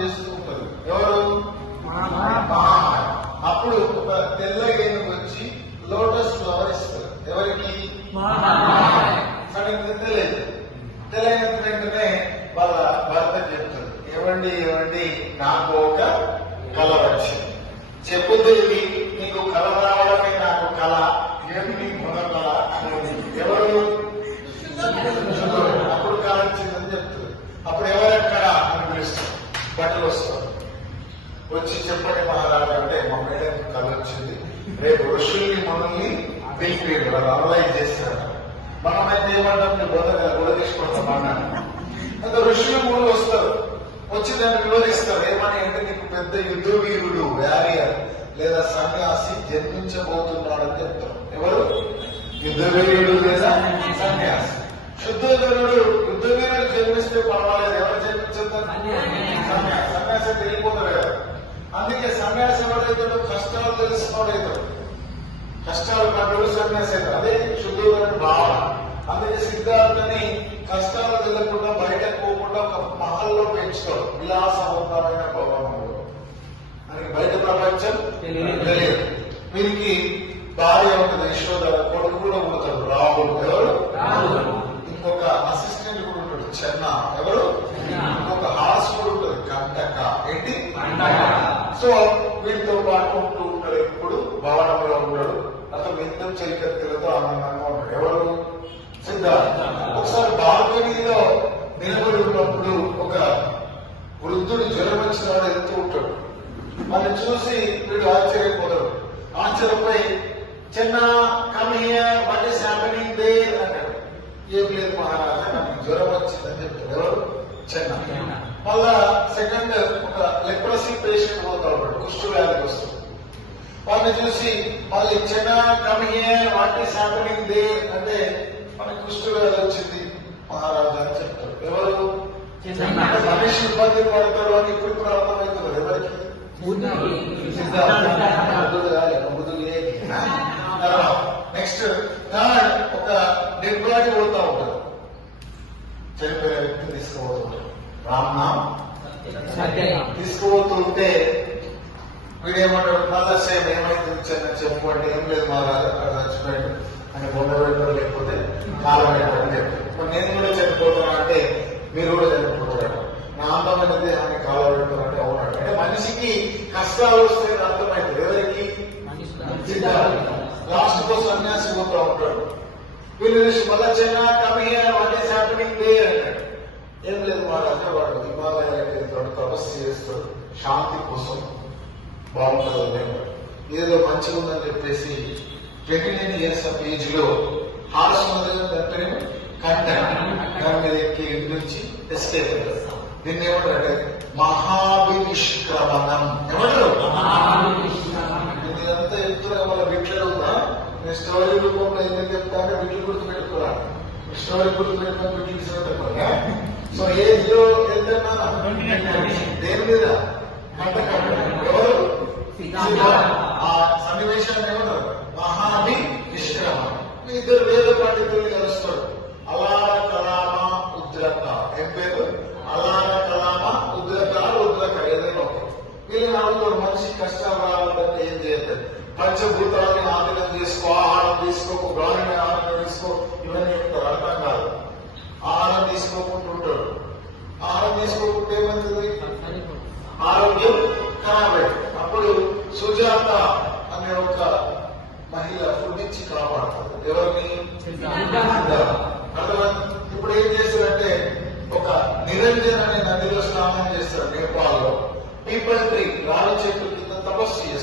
చేస్తూ ఉంటుంది. ఎవరు? మహామాయ. అప్పుడు ఒక తెల్ల ఏనుగు వచ్చి లోటస్ ఫ్లవర్ ఇస్తారు. ఎవరికి? సడన్ తెలియదు. తెలియని వెంటనే వాళ్ళ భర్త చెప్తుంది, ఏవండి ఏవండి నాకు ఒక కళ వచ్చింది. చెప్పుదేవి నీకు కళ రావడమే నాకు కళ, ఏమి నీ గుణ కళ అనేది. ఎవరు? అప్పుడు కళ వచ్చిందని చెప్తుంది. అప్పుడు ఎవరెక్కడ అని పిలుస్తారు. బట్టలు వస్తారు. వచ్చి చెప్పండి మహారాజు అంటే, మా మేడం కళ వచ్చింది, రేపు ఋషుల్ని మనల్ని పిలిపి వాళ్ళు అనలైజ్ చేస్తారు. మనమైతే ఏమంటాం, నీ బొద తీసుకుంటాం అన్నాను. అంటే ఋషులు మూడు వస్తారు. వచ్చి దాన్ని వివరిస్తారు. ఏమని అంటే, నీకు పెద్ద యుద్ధ వీరుడు వ్యారియర్ లేదా సన్యాసి జన్మించబోతున్నాడని చెప్తారు. ఎవరు? యుద్ధ వీరుడు లేదా సన్యాసి. యుద్ధ వీరుడు జన్మిస్తే పర్వాలేదు, ఎవరు జన్మించుతారు? సన్యాసి వెళ్ళిపోతారు కదా. అందుకే సన్యాసి ఎవరైతాడు? కష్టాలు తెలుసుకున్నాడైతాడు. కష్టాలు పడ్డాడు సన్యాసి అవుతాడు. అదే శుద్ధుడు భావన. అందుకే సిద్ధార్థని కష్టాలు తెలియకుండా బయటకు పోకుండా ఒక మహల్లో పెంచుతాడు, విలాసవంతమైన భవనంలో. మనకి బయట ప్రపంచం తెలియదు. వీరికి భార్య ఉంటుంది యశోధర, కొడుకు కూడా పుడతాడు రాహుల్. ఎవరు? ఇంకొక అసిస్టెంట్ కూడా ఉంటాడు చెన్న. ఎవరు? ఇంకొక హార్స్ కూడా ఉంటుంది కంటక. ఏంటి? సో వీటితో పాటు ఉంటూ ఉంటాడు. ఎప్పుడు భవనంలో ఉంటాడు. అతను యుద్ధం చలికత్తెలతో ఆనందంగా ఉంటాడు. ఎవరు? సిద్ధార్థ. ఒకసారి బాల్కనీలో నిలబడి ఉన్నప్పుడు ఒక వృద్ధుడు జ్వరం వచ్చిన వాడు వెళ్తూ ఉంటాడు. వాళ్ళని చూసి వీడు ఆశ్చర్యపోతాడు. ఆశ్చర్యపోయి చిన్న come here, what is happening there అంటాడు. ఏం లేదు మహారాజా, నాకు జ్వరం వచ్చిందని చెప్తాడు. ఎవరు? చిన్న. మళ్ళా సెకండ్ ఒక లెప్రసీ పేషెంట్ పోతా ఉంటాడు, కుష్టు వ్యాధికి వస్తుంది. వాళ్ళని చూసి మళ్ళీ చిన్న come here, what is happening there అంటే, మనకి కుష్టు వ్యాధి వచ్చింది మహారాజా అని చెప్తాడు. ఎవరు? మనిషి ఇబ్బంది పడతాడు అని ఇప్పుడు అర్థమవుతుంది. ఎవరికి? నెక్స్ట్ థర్డ్ ఒక డెడ్ బాడీ పోతా ఉంటారు. చనిపోయిన వ్యక్తిని తీసుకుపోతుంటారు. రామ్నామ్ తీసుకుపోతుంటే వీడేమంటాడు, మళ్ళా సేమ్ ఏమైతుంది చెప్పుకోండి. ఏం లేదు మహారాజు అక్కడ చచ్చిపోయాడు అని బొమ్మ పెట్టారు, లేకపోతే కాలం పెట్టారు చెప్పారు. నేను కూడా చనిపోతున్నా అంటే మీరు కూడా చనిపోతారు. నా అందమైన దేహాన్ని కాలం పెడతారంటే అవునాడు. అంటే మనిషికి కష్టాలు వస్తే అర్థమైంది. ఎవరికి? లాస్ట్ కో సన్యాసి పోతా ఉంటాడు. వీళ్ళు చూసి మళ్ళా చైనా come here, what is happening there అంటాడు. ఏం లేదు మహారాజా, వాడు హిమాలయాలకు వెళ్తాడు, తపస్సు చేస్తాడు శాంతి కోసం, బాగుంటుంది ఏదో మంచిగా ఉందని చెప్పేసి 29 years of ఏజ్ లో హార్స్ ఉన్నది కంటెంట్ దాని మీద ఎక్కి ఇంటి నుంచి ఎస్కేప్ అవుతారు. దీన్ని ఏమంటారంటే మహాభినిష్క్రమణం. ఏమంటారు? ఇదంతా ఎత్తుగా మన వీటిలో ఉందా? నేను స్టోరీ రూపంలో ఎందుకు చెప్తాను, వీటిని గుర్తుపెట్టుకోవాలి. స్టోరీ గుర్తుపెట్టుకుని వీటికి తీసుకుంటా. సో ఏజ్ లో వెళ్తున్నా దేని మీద ఎవరు? ఆ సన్నివేశాన్ని ఏమన్నారు? మహాభినిష్క్రమణం. ఇద్దరు వేద పండితుల్ని కలుస్తాడు. అలార కలామ ఉద్రక. ఏం పేరు? అలార కలామ ఉద్రక, రుద్రక ఏదైనా ఒక. వీళ్ళని అడుగుతాడు, మనిషి కష్టాలు రావాలంటే ఏం చేయలేదు. పంచభూతాలని ఆధీనం చేసుకో, ఆహారం తీసుకో, గాలిని ఆహారం తీసుకో, ఇవన్నీ చెప్తారు. అర్థం కాదు. ఆహారం తీసుకోకుండా ఉంటాడు. ఆహారం తీసుకోకుంటే ఏమవుతుంది? ఆరోగ్యం ఖరాబ్. అప్పుడు సుజాత అనే ఒక మహిళ ఫుడ్ ఇచ్చి కాపాడుతుంది. ఎవరిని? అర్థమైంది. ఇప్పుడు ఏం చేస్తారంటే, ఒక నిరంజన్ అనే నదిలో స్నానం చేస్తారు నేపాల్లో. పీపుల్ ట్రీ, రాళ్ళ చెట్టు కింద తపస్సు చేస్తారు.